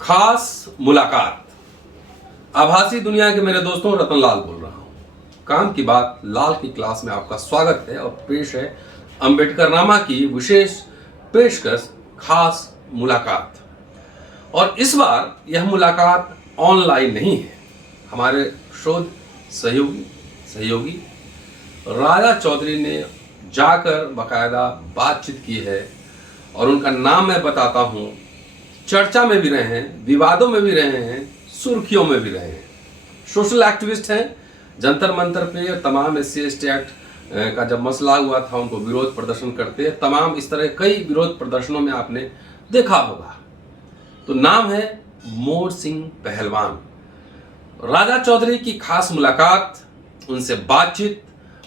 खास मुलाकात। आभासी दुनिया के मेरे दोस्तों, रतन लाल बोल रहा हूँ। काम की बात लाल की क्लास में आपका स्वागत है और पेश है अंबेडकर नामा की विशेष पेशकश खास मुलाकात। और इस बार यह मुलाकात ऑनलाइन नहीं है। हमारे शोध सहयोगी राजा चौधरी ने जाकर बाकायदा बातचीत की है और उनका नाम मैं बताता हूँ। चर्चा में भी रहे हैं, विवादों में भी रहे हैं, सुर्खियों में भी रहे हैं। सोशल एक्टिविस्ट हैं। जंतर मंतर पे तमाम SC/ST एक्ट का जब मसला हुआ था, उनको विरोध प्रदर्शन करते हैं। तमाम इस तरह कई विरोध प्रदर्शनों में आपने देखा होगा। तो नाम है मोर सिंह पहलवान। राजा चौधरी की खास मुलाकात, उनसे बातचीत,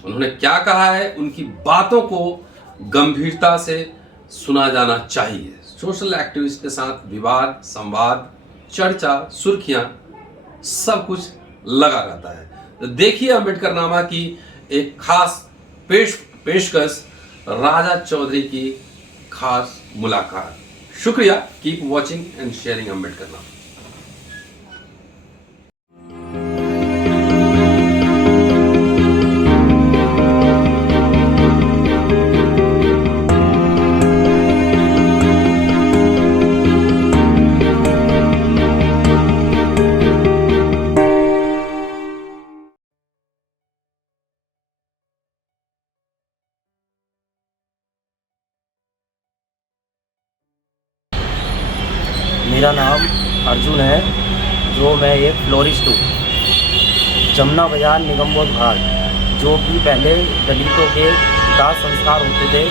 उन्होंने क्या कहा है, उनकी बातों को गंभीरता से सुना जाना चाहिए। सोशल एक्टिविस्ट के साथ विवाद, संवाद, चर्चा, सुर्खियां, सब कुछ लगा रहता है। तो देखिए अंबेडकर नामा की एक खास पेशकश, राजा चौधरी की खास मुलाकात। शुक्रिया। Keep watching and sharing Ambedkar नामा। मेरा नाम अर्जुन है, जो मैं एक फ्लोरिस्ट हूँ। जमुना बाजार निगमबोध घाट, जो कि पहले दलितों के दाह संस्कार होते थे,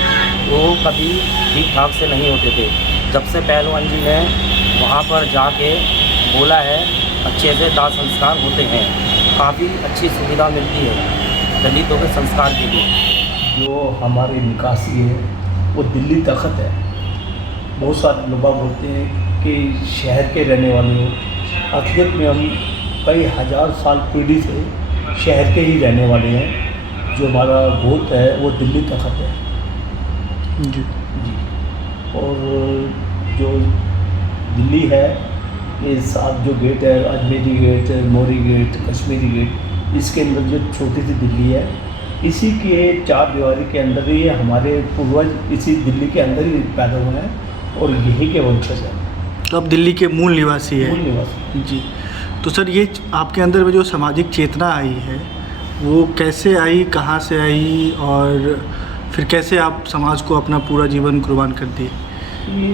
वो कभी ठीक ठाक से नहीं होते थे। जब से पहलवान जी ने वहाँ पर जाके बोला है, अच्छे से दाह संस्कार होते हैं। काफ़ी अच्छी सुविधा मिलती है दलितों के संस्कार के लिए। जो हमारी निकासी है वो दिल्ली तखत है। बहुत सारे लोग बोलते हैं कि शहर के रहने वाले हो, असलियत में हम कई हज़ार साल पीढ़ी से शहर के ही रहने वाले हैं। जो हमारा गोत्र है वो दिल्ली तखत है जी। और जो दिल्ली है, ये 7 जो गेट है, अजमेरी गेट, मोरी गेट, कश्मीरी गेट, इसके अंदर जो छोटी सी दिल्ली है, इसी के 4 दीवारी के अंदर ही हमारे पूर्वज इसी दिल्ली के अंदर ही पैदा हुए हैं और यही के वंशज हैं। तो अब दिल्ली के मूल निवासी है। मूल निवासी जी। तो सर, ये आपके अंदर में जो सामाजिक चेतना आई है, वो कैसे आई, कहाँ से आई, और फिर कैसे आप समाज को अपना पूरा जीवन कुर्बान कर दिए? ये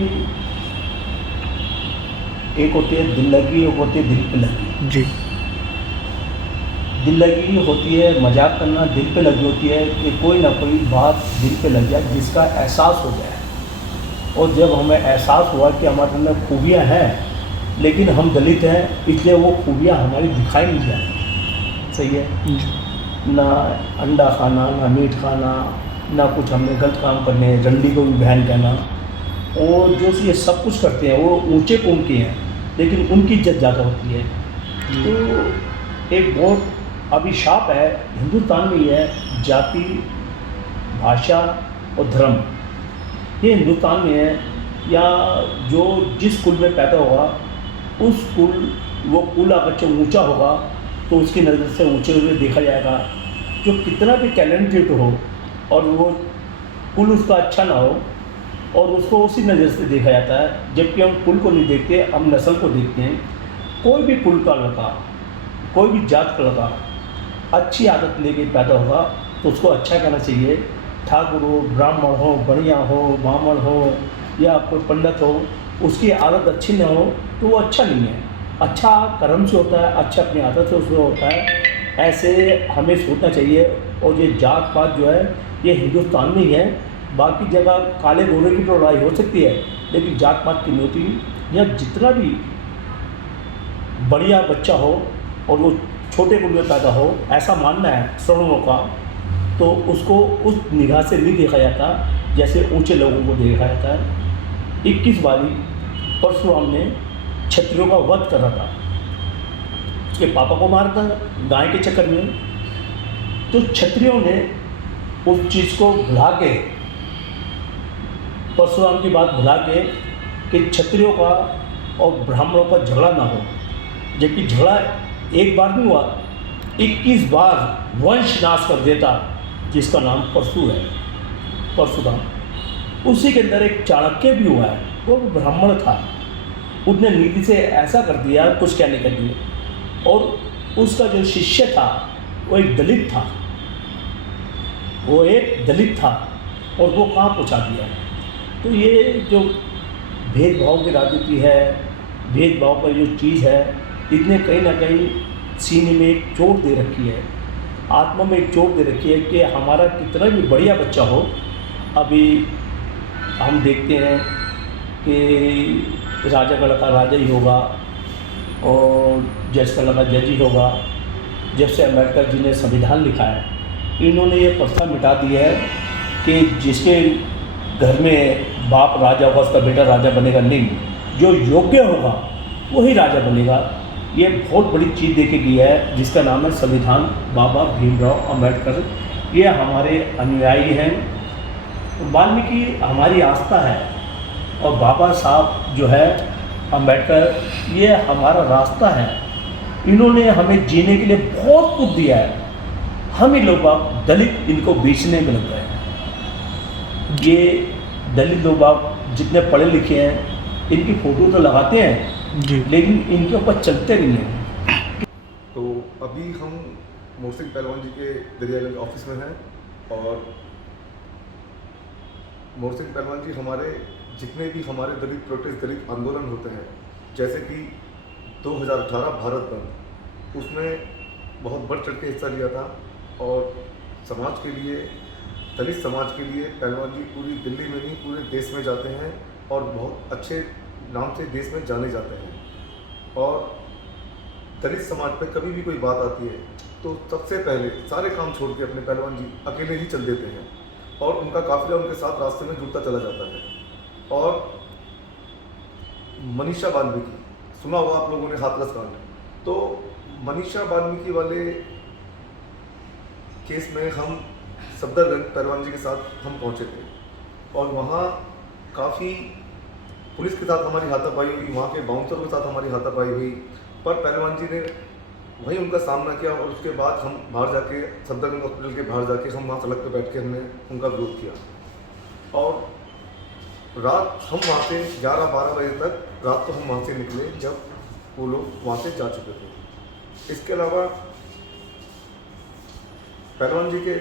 एक होती है दिल लगी, एक होती है दिल पे लगी। जी। दिल लगी होती है मजाक करना, दिल पे लगी होती है कि कोई ना कोई बात दिल पे लग जाए जिसका एहसास हो जाए। और जब हमें एहसास हुआ कि हमारे अंदर खूबियाँ हैं, लेकिन हम दलित हैं, इसलिए वो खूबियाँ हमारी दिखाई नहीं जाती। सही है ना? अंडा खाना, ना मीट खाना, ना कुछ हमने गलत काम करने, रंडी को भी बहन कहना, और जो ये सब कुछ करते हैं वो ऊंचे कौम के हैं, लेकिन उनकी इज्जत ज़्यादा होती है। तो एक बहुत अभिशाप है हिंदुस्तान में, ये है जाति, भाषा और धर्म। ये हिंदुस्तान में है, या जो जिस कुल में पैदा होगा उस वो कुल अगर ऊंचा होगा तो उसकी नज़र से ऊंचे हुए देखा जाएगा। जो कितना भी टैलेंटेड हो और वो कुल उसका अच्छा ना हो, और उसको उसी नज़र से देखा जाता है। जबकि हम कुल को नहीं देखते, हम नस्ल को देखते हैं। कोई भी कुल का लड़का, कोई भी जात का लड़का अच्छी आदत लेके पैदा होगा तो उसको अच्छा कहना चाहिए। ठाकुर हो, ब्राह्मण हो, बढ़िया हो, ब्राह्मण हो, या कोई पंडित हो, उसकी आदत अच्छी ना हो तो वो अच्छा नहीं है। अच्छा कर्म से होता है, अच्छा अपनी आदत से उसमें होता है। ऐसे हमें सोचना चाहिए। और ये जात पात जो है ये हिंदुस्तान में ही है। बाकी जगह काले गोरे की तो लड़ाई हो सकती है, लेकिन जात पात की नहीं होती। या जितना भी बढ़िया बच्चा हो और वो छोटे कुल में पैदा हो, ऐसा मानना है श्रवणों का, तो उसको उस निगाह से नहीं देखा जाता जैसे ऊंचे लोगों को देखा जाता है। 21 बारी परशुराम ने क्षत्रियों का वध कर रहा था, उसके पापा को मारा था गाय के चक्कर में। तो क्षत्रियों ने उस चीज़ को भुला के, परशुराम की बात भुला के, कि क्षत्रियों का और ब्राह्मणों का झगड़ा ना हो, जबकि झगड़ा एक बार नहीं हुआ, 21 बार वंश नाश कर देता, जिसका नाम परशु है, परशुराम। उसी के अंदर एक चाणक्य भी हुआ है, वो ब्राह्मण था, उसने नीति से ऐसा कर दिया कुछ कहने के लिए, और उसका जो शिष्य था वो एक दलित था, और वो कहाँ पहुँचा दिया। तो ये जो भेदभाव की राजनीति है, भेदभाव का जो चीज़ है, इसने कहीं ना कहीं सीने में एक चोट दे रखी है, आत्मा में एक चोट दे रखी है कि हमारा कितना भी बढ़िया बच्चा हो, अभी हम देखते हैं कि राजा का लड़का राजा ही होगा और जज का लड़का जज ही होगा। जब से अम्बेडकर जी ने संविधान लिखा है, इन्होंने ये प्रथा मिटा दी है कि जिसके घर में बाप राजा होगा उसका बेटा राजा बनेगा नहीं, जो योग्य होगा वही राजा बनेगा। ये बहुत बड़ी चीज़ देके गई है, जिसका नाम है संविधान बाबा भीमराव अम्बेडकर। ये हमारे अनुयायी हैं। वाल्मीकि हमारी आस्था है, और बाबा साहब जो है अम्बेडकर, ये हमारा रास्ता है। इन्होंने हमें जीने के लिए बहुत कुछ दिया है। हम ही लोग आप दलित इनको बेचने में लग गए हैं। ये दलित लोग आप जितने पढ़े लिखे हैं, इनकी फ़ोटो तो लगाते हैं जी, लेकिन इनके ऊपर चलते नहीं हैं। तो अभी हम मोहसिन पहलवान जी के दरियागंज ऑफिस में हैं, और मोहसिन पहलवान जी हमारे जितने भी हमारे दलित प्रोटेस्ट, दलित आंदोलन होते हैं, जैसे कि 2018 भारत बंद, उसमें बहुत बढ़ चढ़ के हिस्सा लिया था, और समाज के लिए, दलित समाज के लिए पहलवान जी पूरी दिल्ली में नहीं पूरे देश में जाते हैं, और बहुत अच्छे नाम से देश में जाने जाते हैं। और दलित समाज पे कभी भी कोई बात आती है तो सबसे पहले सारे काम छोड़ के अपने पहलवान जी अकेले ही चल देते हैं, और उनका काफिला उनके साथ रास्ते में जुड़ता चला जाता है। और मनीषा वाल्मीकि, सुना हुआ आप लोगों ने हाथरस कांड, तो मनीषा वाल्मीकि वाले केस में हम सफदरगंज पहलवान जी के साथ हम पहुंचे थे, और वहाँ काफ़ी पुलिस के साथ हमारी हाथापाई हुई, वहाँ के बाउंसर के साथ हमारी हाथापाई हुई, पर पहलवान जी ने वहीं उनका सामना किया, और उसके बाद हम बाहर जाके सफदरगंज हॉस्पिटल के बाहर जाके हम वहाँ सड़क पर बैठ के हमने उनका विरोध किया। और रात हम वहाँ से 11-12 बजे तक रात को हम वहाँ से निकले, जब वो लोग वहाँ से जा चुके थे। इसके अलावा पहलवान जी के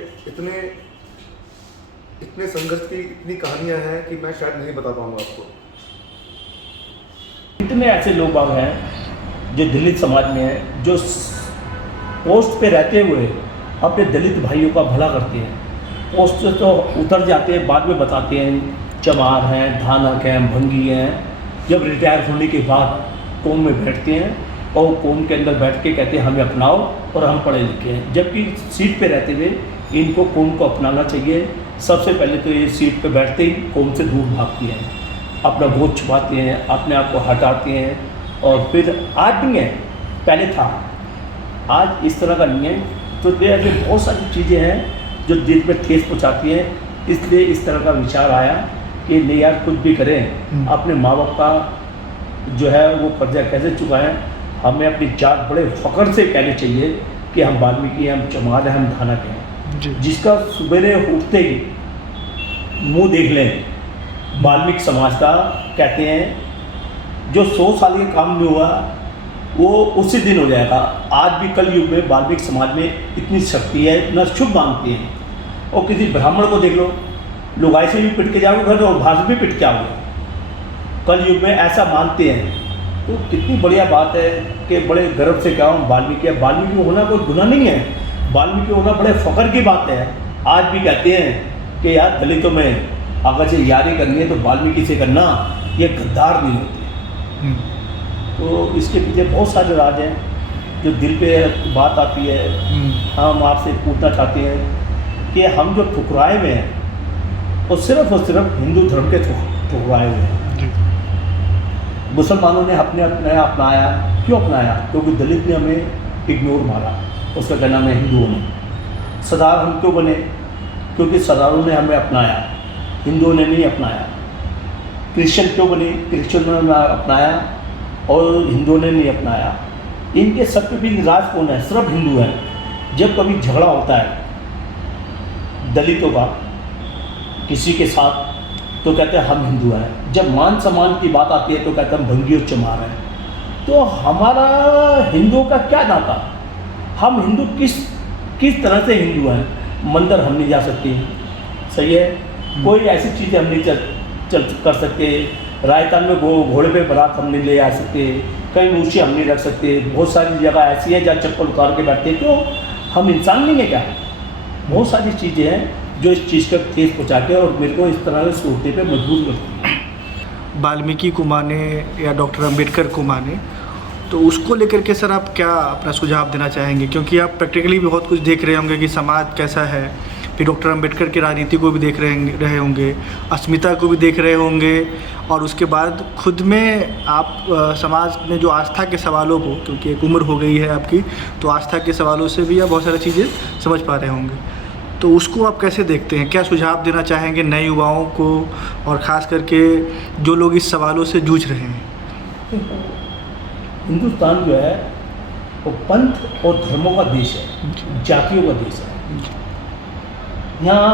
इतने संघर्ष की इतनी कहानियां हैं कि मैं शायद नहीं बता पाऊंगा आपको। इतने ऐसे लोग बाग हैं जो दलित समाज में हैं, जो पोस्ट पे रहते हुए अपने दलित भाइयों का भला करते हैं। पोस्ट से तो उतर जाते हैं, बाद में बताते हैं चमार हैं, धानक हैं, भंगी हैं। जब रिटायर होने के बाद कौम में बैठते हैं, और कौम के अंदर बैठ के कहते हैं हमें अपनाओ और हम पढ़े लिखे हैं, जबकि सीट पे रहते हुए इनको कौम को अपनाना चाहिए। सबसे पहले तो ये सीट पे बैठते ही कौम से दूर भागती हैं, अपना गोद छुपाते हैं, अपने आप को हटाते हैं, और फिर आज नहीं है, पहले था, आज इस तरह का नहीं है। तो ऐसे बहुत सारी चीज़ें हैं जो दिल पे ठेस पहुँचाती हैं। इसलिए इस तरह का विचार आया कि नहीं यार, कुछ भी करें, अपने माँ बाप का जो है वो कर्जा कैसे चुकाएं। हमें अपनी जात बड़े फ़ख्र से कहनी चाहिए कि हम वाल्मीकि हैं, हम चमार हैं, हम धानक हैं। जिसका सुबेरे उठते ही मुंह देख लें वाल्मीकि समाज का, कहते हैं जो 100 साल के काम में हुआ वो उसी दिन हो जाएगा। आज भी कल युग में वाल्मीकि समाज में इतनी शक्ति है, इतना शुभ मानते हैं। और किसी ब्राह्मण को देख लो, लोग ऐसे भी पिट के जाओगे घर, और भाषा भी पिट के आओगे। कल युग में ऐसा मानते हैं, तो कितनी बढ़िया बात है कि बड़े गर्व से क्या हूँ वाल्मीकि है। वाल्मीकि होना कोई गुनाह नहीं है, वाल्मीकि होना बड़े फ़ख्र की बात है। आज भी कहते हैं कि यार दलितों में अगर से यारी करनी है तो वाल्मीकि से करना, ये गद्दार नहीं होते। तो इसके पीछे बहुत सारे राज हैं जो दिल पे बात आती है। हम आपसे पूछना चाहते हैं कि हम जो ठुकराए हुए हैं वो सिर्फ और सिर्फ हिंदू धर्म के ठुकराए हुए हैं। मुसलमानों ने अपने अपनाया, क्यों अपनाया? क्योंकि दलित ने हमें इग्नोर मारा, उसका क्या नाम है हिंदुओं ने। सरदार हम क्यों बने? क्योंकि सरदारों ने हमें अपनाया, हिंदुओं ने नहीं अपनाया। क्रिश्चियन क्यों बने? क्रिश्चियनों ने अपनाया, और हिंदुओं ने नहीं अपनाया। इनके सब पे भी राज कौन है? सिर्फ हिंदू हैं। जब कभी झगड़ा होता है दलितों का किसी के साथ तो कहते हैं हम हिंदू हैं, जब मान सम्मान की बात आती है तो कहते हैं हम भंगी और चमार हैं। तो हमारा हिंदुओं का क्या नाता? हम हिंदू किस तरह से हिंदू हैं? मंदिर हम नहीं जा सकते, सही है, कोई ऐसी चीज़ हम नहीं चल कर सकते, राजस्थान में घोड़े पे बारात हम नहीं ले आ सकते, कहीं मूर्ति हम नहीं रख सकते, बहुत सारी जगह ऐसी है जहाँ चप्पल उतार के बैठते हैं। क्यों? हम इंसान नहीं है क्या? बहुत सारी चीज़ें हैं जो इस चीज़ का ठेस पहुँचा के और मेरे को इस तरह से सोचने पे मजबूर करती है। वाल्मीकि को माने या डॉक्टर अंबेडकर को माने, तो उसको लेकर के सर आप क्या अपना सुझाव देना चाहेंगे? क्योंकि आप प्रैक्टिकली भी बहुत कुछ देख रहे होंगे कि समाज कैसा है, फिर डॉक्टर अंबेडकर की राजनीति को भी देख रहे होंगे, अस्मिता को भी देख रहे होंगे, और उसके बाद खुद में आप समाज में जो आस्था के सवालों को, क्योंकि एक उम्र हो गई है आपकी, तो आस्था के सवालों से भी आप बहुत सारी चीज़ें समझ पा रहे होंगे। तो उसको आप कैसे देखते हैं? क्या सुझाव देना चाहेंगे नए युवाओं को, और ख़ास करके जो लोग इस सवालों से जूझ रहे हैं? हिंदुस्तान जो है वो पंथ और धर्मों का देश है, जातियों का देश है। यहाँ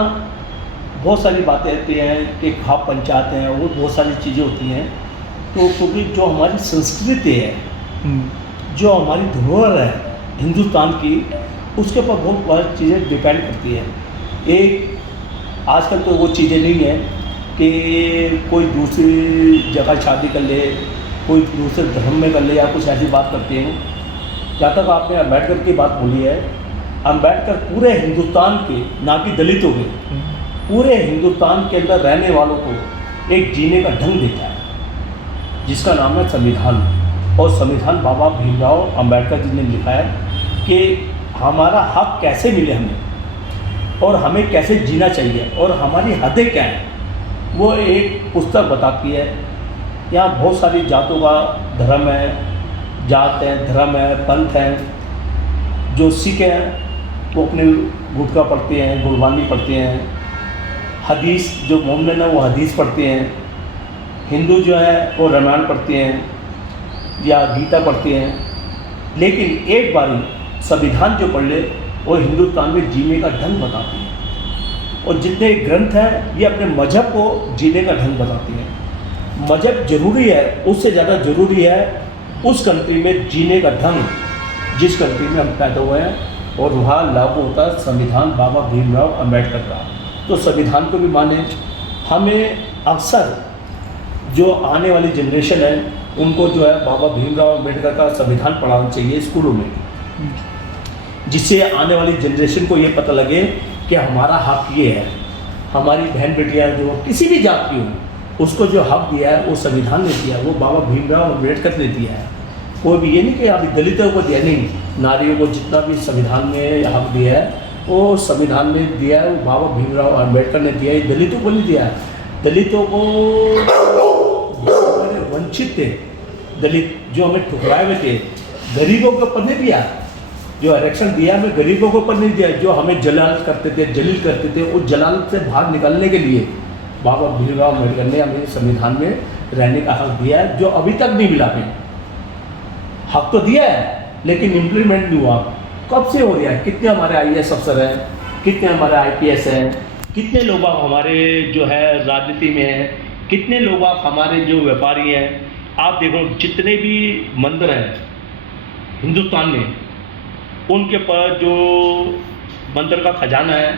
बहुत सारी बातें आती हैं कि खाप पंचायत हैं, वो बहुत सारी चीज़ें होती हैं। तो क्योंकि जो हमारी संस्कृति है, जो हमारी धरोहर है हिंदुस्तान की, उसके ऊपर बहुत सारी चीज़ें डिपेंड करती है। एक आजकल तो वो चीज़ें नहीं है कि कोई दूसरी जगह शादी कर ले, कोई दूसरे धर्म में कर ले या कुछ ऐसी बात करते हैं। जहाँ तक आपने अम्बेडकर की बात बोली है, अम्बेडकर पूरे हिंदुस्तान के, ना कि दलितों के, पूरे हिंदुस्तान के अंदर रहने वालों को एक जीने का ढंग देता है जिसका नाम है संविधान। और संविधान बाबा भीमराव अम्बेडकर जी ने लिखा है कि हमारा हक कैसे मिले हमें और हमें कैसे जीना चाहिए और हमारी हदें क्या हैं, वो एक पुस्तक बताती है। यहाँ बहुत सारी जातों का धर्म है, जात है, धर्म है, पंथ हैं। जो सिख हैं वो अपने गुटखा पढ़ते हैं, गुरबानी पढ़ते हैं, हदीस जो मोमिन है वो हदीस पढ़ते हैं, हिंदू जो है वो रामायण पढ़ते हैं या गीता पढ़ते हैं। लेकिन एक बारी संविधान जो पढ़ ले वो हिंदुस्तान में जीने का ढंग बताती है। और जितने ग्रंथ हैं ये अपने मजहब को जीने का ढंग बताती हैं। मजहब जरूरी है, उससे ज़्यादा ज़रूरी है उस कंट्री में जीने का ढंग जिस कंट्री में हम पैदा हुए हैं, और वहाँ लागू होता है संविधान बाबा भीमराव अम्बेडकर का। तो संविधान को भी माने। हमें अक्सर जो आने वाली जनरेशन है उनको जो है बाबा भीमराव अम्बेडकर का संविधान पढ़ाना चाहिए स्कूलों में, जिससे आने वाली जनरेशन को ये पता लगे कि हमारा हक ये है। हमारी बहन बेटियाँ जो किसी भी जात की हो, उसको जो हक दिया है वो संविधान ने दिया है, वो बाबा भीमराव अम्बेडकर ने दिया है। कोई भी ये नहीं कि अभी दलितों को दिया, नहीं, नारियों को जितना भी संविधान में हक दिया है वो संविधान ने दिया है, वो बाबा भीमराव अम्बेडकर ने दिया है। दलितों को नहीं दिया है। दलितों को वंचित थे, दलित जो हमें ठुकराए हुए थे, गरीबों के ऊपर नहीं दिया। जो आरक्षण दिया हमें गरीबों के ऊपर नहीं दिया। जो हमें जलील करते थे उस जलाल से बाहर निकलने के लिए बाबा भीमराव अम्बेडकर ने हमें संविधान में रहने का हक दिया है, जो अभी तक नहीं मिला। हमें हक तो दिया है लेकिन इम्प्लीमेंट नहीं हुआ। कब से हो रहा है? कितने हमारे IAS अफसर हैं, कितने हमारे IPS हैं, कितने लोग हमारे जो है राजनीति में हैं, कितने लोग हमारे जो व्यापारी हैं। आप देखो जितने भी मंदिर हैं हिंदुस्तान में, उनके पर जो मंदिर का खजाना है,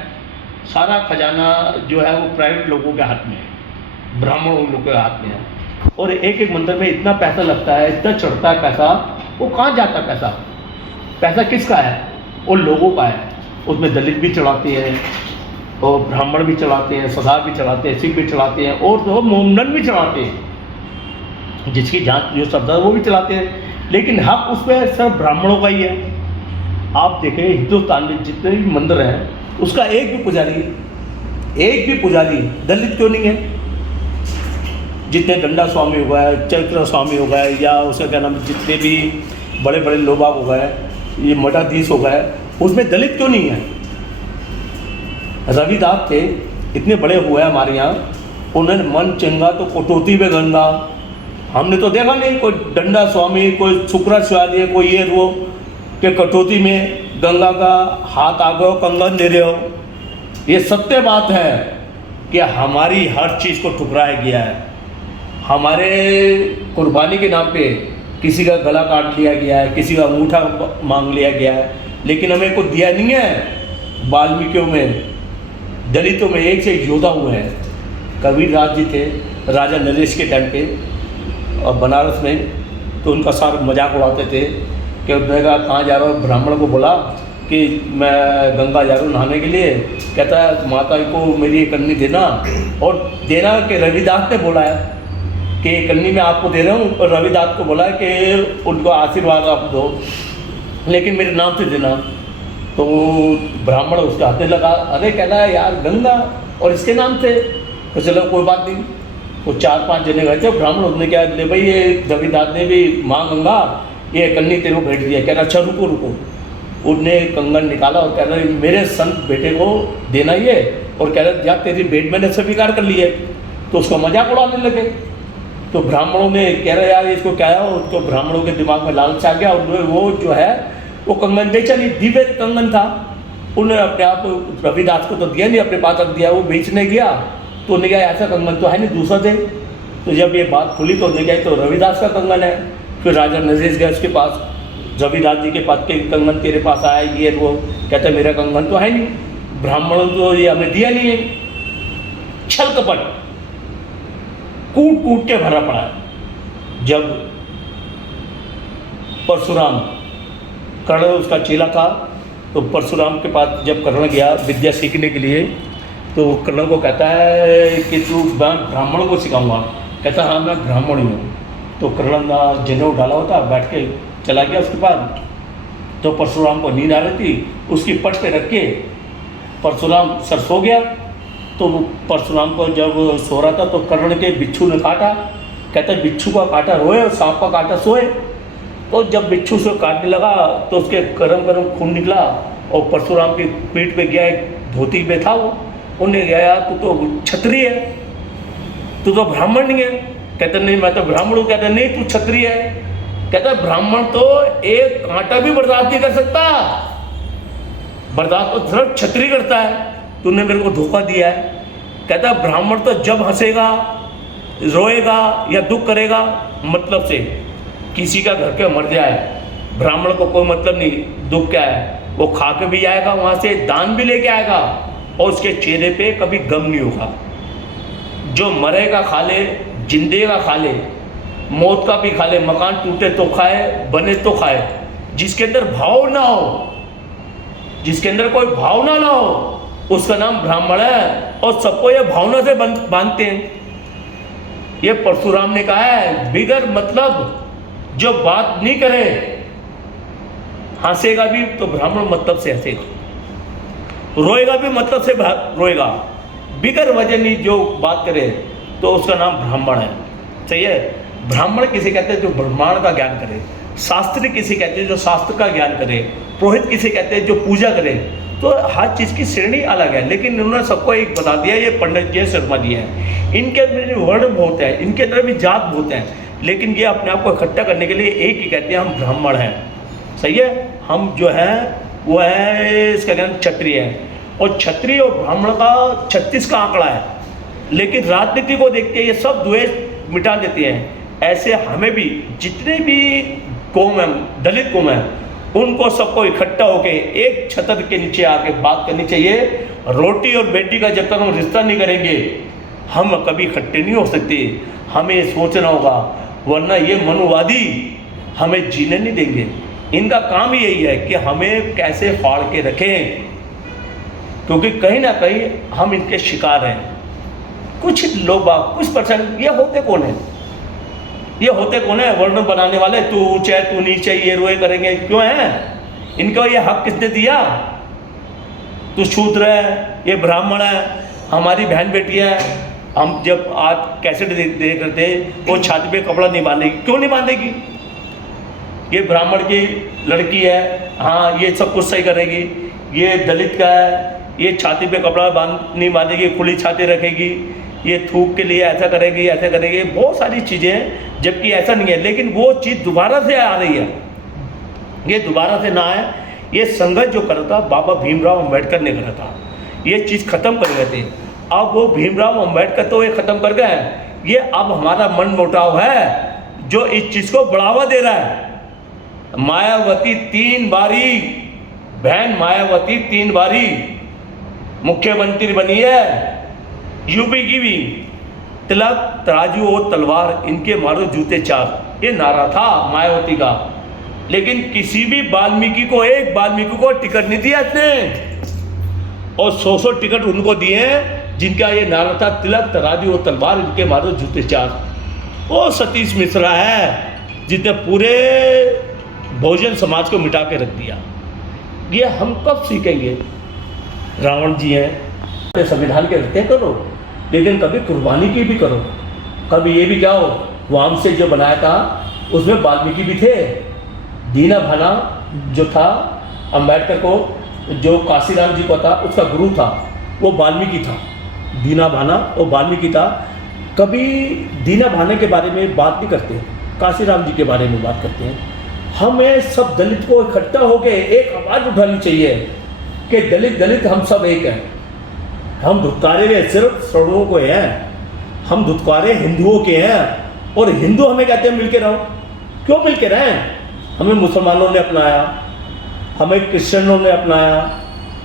सारा खजाना जो है वो प्राइवेट लोगों के हाथ में है, ब्राह्मणों लोगों के हाथ में है। और एक एक मंदिर में इतना पैसा लगता है, इतना चढ़ता है पैसा, वो कहाँ जाता है पैसा? पैसा किसका है? वो लोगों का है। उसमें दलित भी चढ़ाते हैं और ब्राह्मण भी चढ़ाते हैं, सरदार भी चढ़ाते हैं, सिख भी चढ़ाते हैं और तो मोमडन भी चढ़ाते हैं, जिसकी जात जो सरदार वो भी चढ़ाते हैं। लेकिन हक उस पर सिर्फ ब्राह्मणों का ही है। आप देखें हिंदुस्तान में जितने भी मंदिर हैं उसका एक भी पुजारी दलित क्यों नहीं है? जितने गंडा स्वामी हो गए, चैत्र स्वामी हो गए, या उसका क्या नाम, जितने भी बड़े बड़े लोग हो गए, ये मठाधीश हो गए, उसमें दलित क्यों नहीं है? रविदास थे, इतने बड़े हुए हमारे यहाँ, उन्होंने मन चंगा तो कटौती में गंगा, हमने तो देखा नहीं कोई डंडा स्वामी, कोई शुक्राचार्य, कोई ये वो के कटौती में गंगा का हाथ आगे हो, कंगन दे रहे हो। ये सत्य बात है कि हमारी हर चीज़ को ठुकराया गया है। हमारे कुर्बानी के नाम पे किसी का गला काट लिया गया है, किसी का अंगूठा मांग लिया गया है, लेकिन हमें को दिया नहीं है। वाल्मीकियों में, दलितों में एक से एक योद्धा हुए हैं। कबीरदास जी थे राजा नरेश के टाइम पे और बनारस में, तो उनका सारा मजाक उड़ाते थे कि मैं कहाँ जा रहा हूँ। ब्राह्मण को बोला कि मैं गंगा जा रहा हूँ नहाने के लिए। कहता है माता को मेरी कन्नी देना, और देना कि रविदास ने बोला है कि कन्नी मैं आपको दे रहा हूँ, और रविदास को बोला है कि उनको आशीर्वाद आप दो, लेकिन मेरे नाम से देना। तो ब्राह्मण उसके हाथ में लगा, अरे कहना है यार गंगा और इसके नाम से, तो चलो कोई बात नहीं। वो 4-5 जने गए थे ब्राह्मण, उसने क्या ले भाई ये रविदास ने भी माँ गंगा ये कन्नी तेरे को भेज दिया। कह रहा अच्छा रुको रुको। उसने कंगन निकाला और कह रहा मेरे संत बेटे को देना ये, और कह रहा यार तेरी भेंट मैंने स्वीकार कर ली है। तो उसका मजाक उड़ाने लगे। तो ब्राह्मणों ने कह रहा यार इसको क्या है, उसको ब्राह्मणों के दिमाग में लालच आ गया, और वो जो है वो कंगन बेचा नहीं, दिव्य कंगन था। उन्होंने अपने आप रविदास को तो दिया नहीं, अपने पास रख दिया। वो बेचने गया तो उन्हें कहा ऐसा कंगन तो है नहीं, दूसरा दे। तो जब ये बात खुली तो उन्हें कहा तो रविदास का कंगन है। फिर राजा नरेश गया उसके पास, रविदास जी के पास के कंगन तेरे पास आया ये वो। कहता मेरा कंगन तो है नहीं, ब्राह्मणों तो ये हमें दिया नहीं है। छल कपट कूट कूट के भरा पड़ा है। जब परशुराम, कर्ण उसका चेला था, तो परशुराम के पास जब कर्ण गया विद्या सीखने के लिए, तो कर्ण को कहता है कि तू ब्राह्मण को सिखाऊंगा। कहता हाँ मैं ब्राह्मण ही हूँ। तो कर्ण जनेऊ डाला होता, बैठ के चला गया उसके पास। तो परशुराम को नींद आ रही थी, उसकी पट पे रख के परशुराम सर सो गया। तो परशुराम को जब सो रहा था तो कर्ण के बिच्छू ने काटा। कहता है बिच्छू का काटा रोए और सांप का काटा सोए। तो जब बिच्छू से काटने लगा तो उसके गरम गरम खून निकला, और परशुराम की पीठ पे गया, एक धोती पे था वो। उन्हें गया यार तू तो क्षत्रिय है, तू तो ब्राह्मण नहीं है। कहते नहीं मैं तो ब्राह्मण हूँ। कहते नहीं तू क्षत्रिय है। कहता ब्राह्मण तो एक कांटा भी बर्दाश्त नहीं कर सकता, बर्दाश्त तो सिर्फ क्षत्रिय करता है। तूने मेरे को धोखा दिया है। कहता ब्राह्मण तो जब हंसेगा, रोएगा या दुख करेगा मतलब से, किसी का घर के मर जाए ब्राह्मण को कोई मतलब नहीं, दुख क्या है, वो खा के भी आएगा, वहाँ से दान भी लेके आएगा, और उसके चेहरे पे कभी गम नहीं होगा। जो मरेगा खा ले, जिंदे का खा ले, मौत का भी खा ले, मकान टूटे तो खाए, बने तो खाए। जिसके अंदर भाव ना हो, जिसके अंदर कोई भावना ना हो, उसका नाम ब्राह्मण है। और सबको ये भावना से बांधते हैं। ये परशुराम ने कहा है बिगर मतलब जो बात नहीं करे, हंसेगा भी तो ब्राह्मण मतलब से हंसेगा, रोएगा भी मतलब से रोएगा, बिगर वजह नहीं जो बात करे तो उसका नाम ब्राह्मण है। सही है। ब्राह्मण किसे कहते हैं जो ब्रह्मांड का ज्ञान करे, शास्त्री किसे कहते हैं जो शास्त्र का ज्ञान करे, पुरोहित किसे कहते हैं जो पूजा करे। तो हर चीज़ की श्रेणी अलग है, लेकिन उन्होंने सबको एक बता दिया, ये पंडित जी शर्मा जी हैं। इनके अंदर वर्ण बहुत है, इनके अंदर भी जात बहुत है, लेकिन ये अपने आप को इकट्ठा करने के लिए एक ही कहते हैं हम ब्राह्मण हैं। सही है। हम जो है वो है इसका ज्ञान क्षत्रिय है, और क्षत्रिय और ब्राह्मण का 36 का आंकड़ा है, लेकिन राजनीति को देखते ये सब द्वेष मिटा देते हैं। ऐसे हमें भी जितने भी कौम है, दलित कौम है, उनको सबको इकट्ठा होकर एक छतर के नीचे आके बात करनी चाहिए। रोटी और बेटी का जब तक हम रिश्ता नहीं करेंगे हम कभी इकट्ठे नहीं हो सकते। हमें सोचना होगा, वरना ये मनुवादी हमें जीने नहीं देंगे। इनका काम ही यही है कि हमें कैसे फाड़ के रखें, क्योंकि कहीं ना कहीं हम इनके शिकार हैं। कुछ लोग, कुछ परसेंट, ये होते कौन है, ये होते कौन है वर्ण बनाने वाले, तू ऊंचा तू नीचे, ये रोए करेंगे, क्यों है? इनको ये हक किसने दिया? तू शूद्र है, ये ब्राह्मण है, हमारी बहन बेटी है। हम जब आज कैसेट देख रहे थे, वो छाती पे कपड़ा नहीं बांधेगी, क्यों नहीं बांधेगी? ये ब्राह्मण की लड़की है, हाँ ये सब कुछ सही करेगी। ये दलित का है, ये छाती पे कपड़ा नहीं बांधेगी, खुली छाती रखेगी। ये थूक के लिए ऐसा करेगी, ऐसा करेगी, बहुत सारी चीज़ें हैं, जबकि ऐसा नहीं है। लेकिन वो चीज़ दोबारा से आ रही है, ये दोबारा से ना आए। ये संघर्ष जो करा था बाबा भीमराव अम्बेडकर ने करा था, ये चीज़ ख़त्म कर गए थे। अब वो भीमराव अम्बेडकर तो ये ख़त्म कर गए, ये अब हमारा मन मुटाव है जो इस चीज़ को बढ़ावा दे रहा है। मायावती 3 बारी, बहन मायावती 3 बारी मुख्यमंत्री बनी है यूपी की भी। तिलक तराजू और तलवार, इनके मारो जूते 4, ये नारा था मायावती का। लेकिन किसी भी वाल्मीकि को, एक वाल्मीकि को टिकट नहीं दिया इसने, और 100 टिकट उनको दिए जिनका ये नारा था तिलक तराजू और तलवार, इनके मारो जूते 4। वो सतीश मिश्रा है जिसने पूरे बहुजन समाज को मिटा के रख दिया। ये हम कब सीखेंगे? रावण जी हैं, संविधान के रखते करो, लेकिन कभी कुर्बानी की भी करो। कभी ये भी क्या हो, वाम से जो बनाया था उसमें वाल्मीकि भी थे। दीना भाना जो था अम्बेडकर को, जो काशीराम जी को था, उसका गुरु था, वो वाल्मीकि था। दीना भाना और वाल्मीकि था। कभी दीना भाना के बारे में बात नहीं करते, काशीराम जी के बारे में बात करते हैं। हमें सब दलित को इकट्ठा होकर एक आवाज़ उठानी चाहिए कि दलित हम सब एक हैं। हम धुतकारे हुए सिर्फ सवर्णों को हैं, हम धुतकारे हिंदुओं के हैं, और हिंदू हमें कहते हैं मिलके रहो। क्यों मिलके रहें? हमें मुसलमानों ने अपनाया, हमें क्रिश्चियनों ने अपनाया,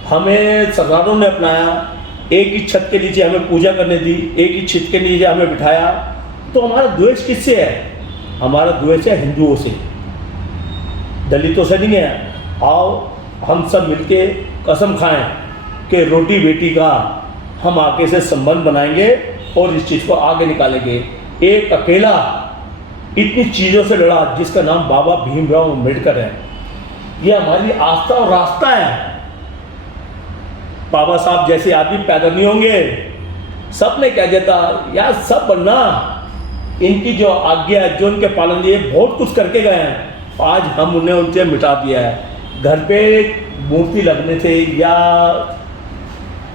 हमें सरदारों ने अपनाया, एक ही छत के नीचे हमें पूजा करने दी, एक ही छत के नीचे हमें बिठाया। तो हमारा द्वेष किससे है? हमारा द्वेष है हिंदुओं से, दलितों से नहीं है। आओ हम सब मिलके कसम खाएं कि रोटी बेटी का हम आगे से संबंध बनाएंगे और इस चीज़ को आगे निकालेंगे। एक अकेला इतनी चीज़ों से लड़ा जिसका नाम बाबा भीमराव अम्बेडकर है। ये हमारी आस्था और रास्ता है। बाबा साहब जैसे आदमी पैदा नहीं होंगे। सब ने कह देता यार सब बनना, इनकी जो आज्ञा है, जो इनके पालन लिए बहुत कुछ करके गए हैं, आज हम उन्हें उनसे मिटा दिया है। घर पे मूर्ति लगने से या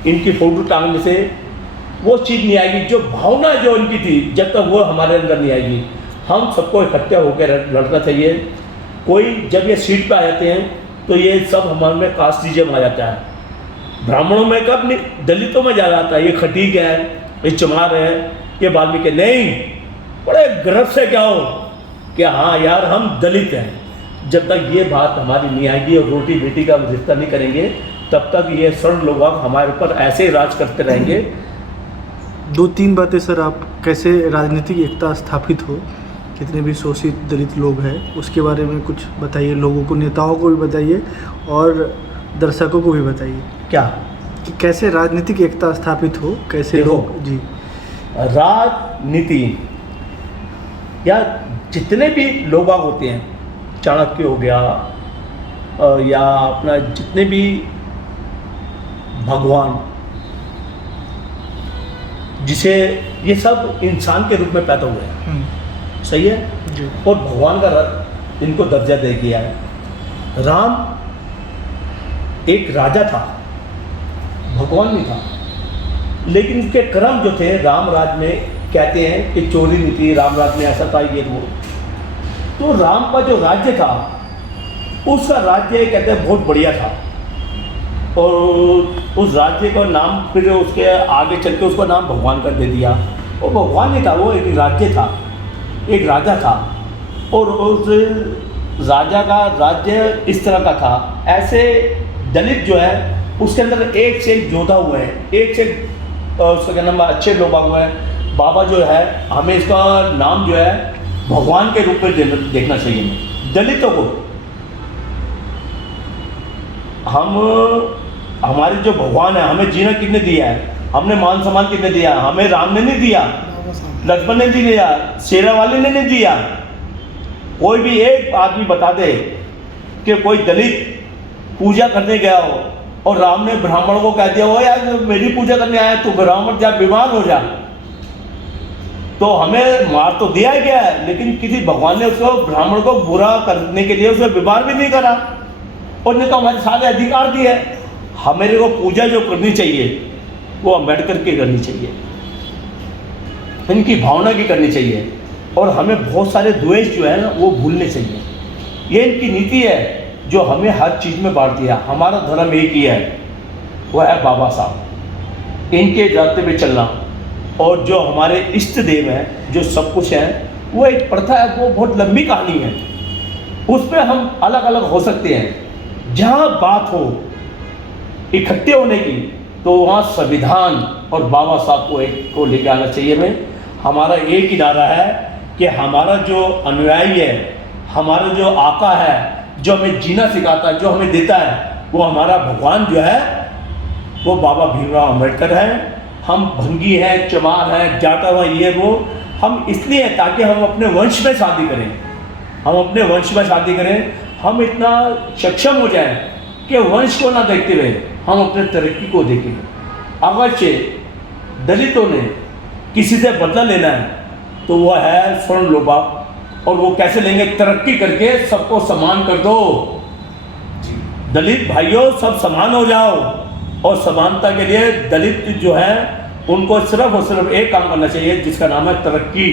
इनकी फोटो टांगने से वो चीज़ नहीं आएगी, जो भावना जो इनकी थी, जब तक वो हमारे अंदर नहीं आएगी। हम सबको इकट्ठे होकर लड़ना चाहिए। कोई जब ये सीट पे आ जाते हैं तो ये सब हमारे में कास्टिज्म आ जाता है। ब्राह्मणों में कब नहीं, दलितों में ज़्यादा आता है। ये खटीक है, ये चमार है, ये वाल्मीकि नहीं। बड़े गर्व से क्या हो कि हाँ यार हम दलित हैं। जब तक ये बात हमारी नहीं आएगी और रोटी बेटी का रिश्ता नहीं करेंगे, तब तक ये स्वर्ण लोग हमारे ऊपर ऐसे ही राज करते रहेंगे। 2-3 बातें सर, आप कैसे राजनीतिक एकता स्थापित हो, जितने भी शोषित दलित लोग हैं उसके बारे में कुछ बताइए। लोगों को, नेताओं को भी बताइए और दर्शकों को भी बताइए क्या कि कैसे राजनीतिक एकता स्थापित हो, कैसे देखो, लोग जी राजनीति या जितने भी लोग होते हैं, चाणक्य हो गया या अपना जितने भी भगवान, जिसे ये सब इंसान के रूप में पैदा हुए हैं, सही है जी। और भगवान का इनको दर्जा दे दिया है। राम एक राजा था, भगवान नहीं था, लेकिन उसके कर्म जो थे राम राज में, कहते हैं कि चोरी नहीं थी, राम राज में ऐसा था ये वो। तो राम का जो राज्य था, उसका राज्य कहते हैं बहुत बढ़िया था, और उस राज्य का नाम फिर उसके आगे चल के उसका नाम भगवान कर दे दिया। वो भगवान नहीं था, वो एक राज्य था, एक राजा था, और उस राजा का राज्य इस तरह का था। ऐसे दलित जो है उसके अंदर एक से एक योद्धा हुए हैं, एक से उसका क्या नाम अच्छे लोग हुए हैं। बाबा जो है, हमें इसका नाम जो है भगवान के रूप में देखना चाहिए। दलितों को हमारे जो भगवान है, हमें जीना किसने दिया है, हमने मान सम्मान किसने दिया? हमें राम ने नहीं दिया, लक्ष्मण ने नहीं दिया, शेरा वाले ने नहीं दिया। कोई भी एक आदमी बता दे कि कोई दलित पूजा करने गया हो और राम ने ब्राह्मण को कह दिया हो यार मेरी पूजा करने आया, तो ब्राह्मण जा बीमार हो जा, तो हमें मार तो दिया गया है, लेकिन किसी भगवान ने उसको ब्राह्मण को बुरा करने के लिए उसे बीमार भी नहीं करा, और ने तो हमारे सारे अधिकार दिए। हमें को पूजा जो करनी चाहिए वो अम्बेडकर की करनी चाहिए। इनकी भावना की करनी चाहिए और हमें बहुत सारे द्वेष जो है ना वो भूलने चाहिए। ये इनकी नीति है जो हमें हर चीज़ में बांट दिया। हमारा धर्म एक ही है, वह है बाबा साहब, इनके रास्ते पे चलना। और जो हमारे इष्ट देव हैं, जो सब कुछ है, वो एक प्रथा है, वो बहुत लंबी कहानी है, उसमें हम अलग अलग हो सकते हैं। जहाँ बात हो इकट्ठे होने की तो वहाँ संविधान और बाबा साहब को एक को लेकर आना चाहिए। हमें हमारा एक ही नारा है कि हमारा जो अनुयायी है, हमारा जो आका है, जो हमें जीना सिखाता है, जो हमें देता है, वो हमारा भगवान जो है वो बाबा भीमराव अम्बेडकर है। हम भंगी हैं, चमार हैं, जाटा हुआ ये वो, हम इसलिए हैं ताकि हम अपने वंश में शादी करें, हम अपने वंश में शादी करें, हम इतना सक्षम हो जाएं कि वंश को ना देखते हुए हम अपने तरक्की को देखें। अगरचे दलितों ने किसी से बदला लेना है तो वह है स्वर्ण लोभा, और वो कैसे लेंगे? तरक्की करके सबको समान कर दो। दलित भाइयों सब समान हो जाओ, और समानता के लिए दलित जो है उनको सिर्फ और सिर्फ एक काम करना चाहिए जिसका नाम है तरक्की।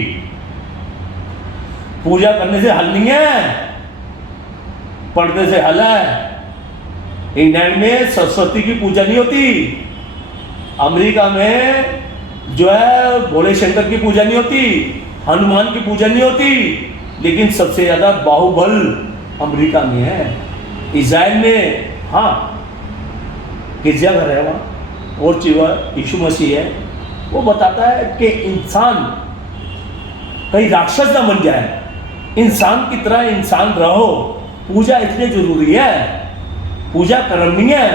पूजा करने से हल नहीं है, पढ़ने से हल है। इंग्लैंड में सरस्वती की पूजा नहीं होती, अमेरिका में जो है भोले शंकर की पूजा नहीं होती, हनुमान की पूजा नहीं होती, लेकिन सबसे ज़्यादा बाहुबल अमेरिका में है। इज़राइल में हाँ गिरजाघर है वहाँ, और चीज़ यीशु मसीह है। वो बताता है कि इंसान कहीं राक्षस ना बन जाए, इंसान की तरह इंसान रहो। पूजा इसलिए जरूरी है, पूजा कर्म नहीं है,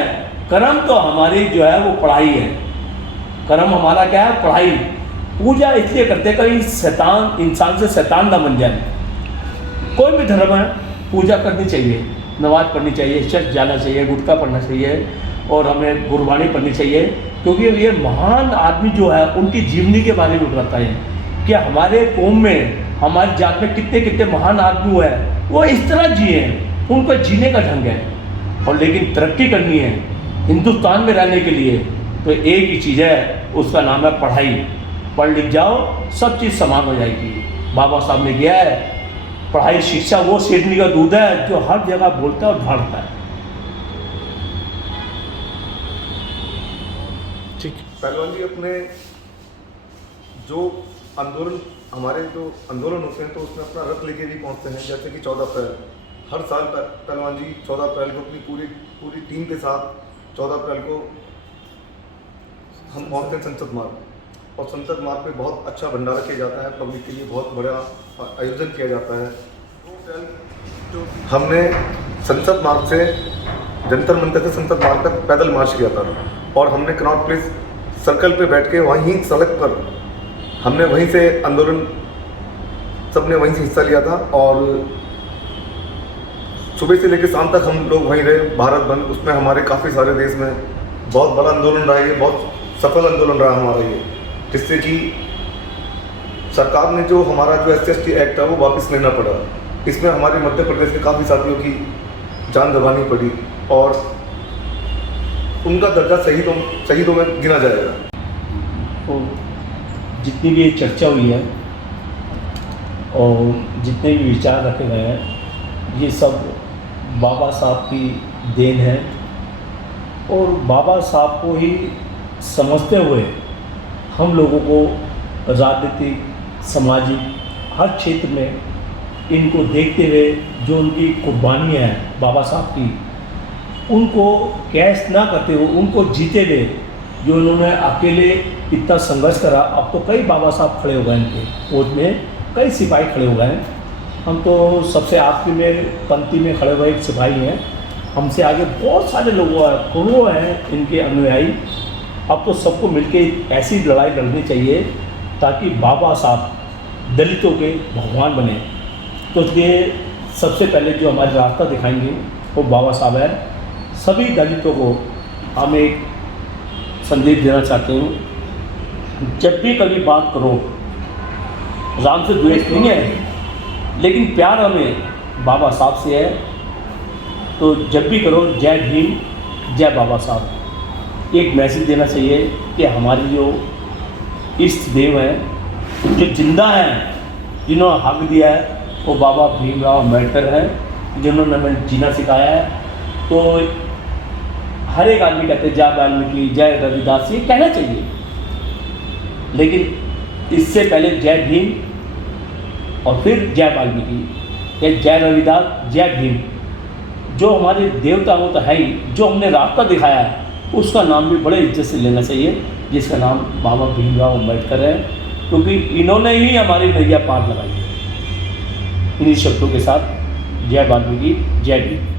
कर्म तो हमारी जो है वो पढ़ाई है। कर्म हमारा क्या है? पढ़ाई। पूजा इसलिए करते कहीं शैतान इंसान से शैतान ना बन जाए। कोई भी धर्म है, पूजा करनी चाहिए, नमाज पढ़नी चाहिए, चर्च जाना चाहिए, गुटखा पढ़ना चाहिए, और हमें गुरबानी पढ़नी चाहिए, क्योंकि ये महान आदमी जो है उनकी जीवनी के बारे में बताते हैं कि हमारे कौम में, हमारी जात में कितने कितने महान आदमी हुए हैं, वो इस तरह जिए, उनका जीने का ढंग है। और लेकिन तरक्की करनी है हिंदुस्तान में रहने के लिए तो एक ही चीज़ है, उसका नाम है पढ़ाई। पढ़ लिख जाओ, सब चीज़ समान हो जाएगी। बाबा साहब ने किया है, पढ़ाई शिक्षा वो शेरनी का दूध है जो हर जगह बोलता है और ढालता है। ठीक। पहलवान जी अपने जो आंदोलन, हमारे जो आंदोलन होते हैं तो उसमें अपना रथ लेके भी पहुंचते हैं। जैसे कि 14 अप्रैल हर साल पहलवान जी 14 अप्रैल को अपनी पूरी टीम के साथ 14 अप्रैल को हम पहुंचते हैं संसद मार्ग, और संसद मार्ग पे बहुत अच्छा भंडारा किया जाता है, पब्लिक के लिए बहुत बड़ा आयोजन किया जाता है। हमने संसद मार्ग से जंतर मंतर से संसद मार्ग तक पैदल मार्च किया था, और हमने कनॉट प्लेस सर्कल पे बैठ के वहीं सड़क पर हमने वहीं से आंदोलन, सबने वहीं से हिस्सा लिया था, और सुबह से लेकर शाम तक हम लोग वहीं रहे। भारत बंद, उसमें हमारे काफ़ी सारे देश में बहुत बड़ा आंदोलन रहा है, बहुत सफल आंदोलन रहा हमारा ये, जिससे कि सरकार ने जो हमारा जो SC/ST एक्ट है वो वापस लेना पड़ा। इसमें हमारे मध्य प्रदेश के काफ़ी साथियों की जान गंवानी पड़ी, और उनका दर्जा शहीदों में गिना जाएगा। तो जितनी भी ये चर्चा हुई है और जितने भी विचार रखे गए हैं, ये सब बाबा साहब की देन है, और बाबा साहब को ही समझते हुए हम लोगों को राजनीतिक, सामाजिक हर क्षेत्र में इनको देखते हुए जो उनकी कुर्बानियाँ हैं बाबा साहब की, उनको कैश ना करते हुए, उनको जीते हुए, जो उन्होंने अकेले इतना संघर्ष करा। अब तो कई बाबा साहब खड़े हो गए, इनके फौज में कई सिपाही खड़े हो गए हैं। हम तो सबसे आखिरी में पंक्ति में खड़े हुए एक सिपाही हैं, हमसे आगे बहुत सारे लोग करोड़ों हैं इनके अनुयायी। अब तो सबको मिलके ऐसी लड़ाई लड़नी चाहिए ताकि बाबा साहब दलितों के भगवान बने। तो ये सबसे पहले जो हमारा रास्ता दिखाएंगे वो बाबा साहब है। सभी दलितों को हम एक संदेश देना चाहते हूँ, जब भी कभी बात करो, राम से द्वेष नहीं है, लेकिन प्यार हमें बाबा साहब से है। तो जब भी करो जय भीम, जय बाबा साहब। एक मैसेज देना चाहिए कि हमारी जो इष्ट देव हैं जो जिंदा हैं, जिन्होंने हक दिया है, वो बाबा भीमराव अम्बेडकर हैं, जिन्होंने हमें जीना सिखाया है। तो हर एक आदमी कहते हैं जय वाल्मीकि, जय रविदास, ये कहना चाहिए, लेकिन इससे पहले जय भीम और फिर जय वाल्मीकि, या जय रविदास, जय भीम। जो हमारे देवता वो तो है ही, जो हमने रास्ता दिखाया है उसका नाम भी बड़े इज्जत से लेना चाहिए, जिसका नाम बाबा भीमराव अम्बेडकर है, क्योंकि इन्होंने ही हमारी नैया पार लगाई है। इन्हीं शब्दों के साथ जय वाल्मीकि, जय भीम।